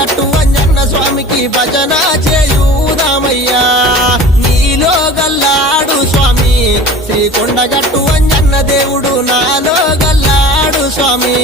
కొండగట్టు అంజన్న స్వామికి భజన చేయుదామయ్యా నీలో గల్లాడు స్వామి శ్రీ కొండగట్టు అంజన్న దేవుడు నాలో గల్లాడు స్వామి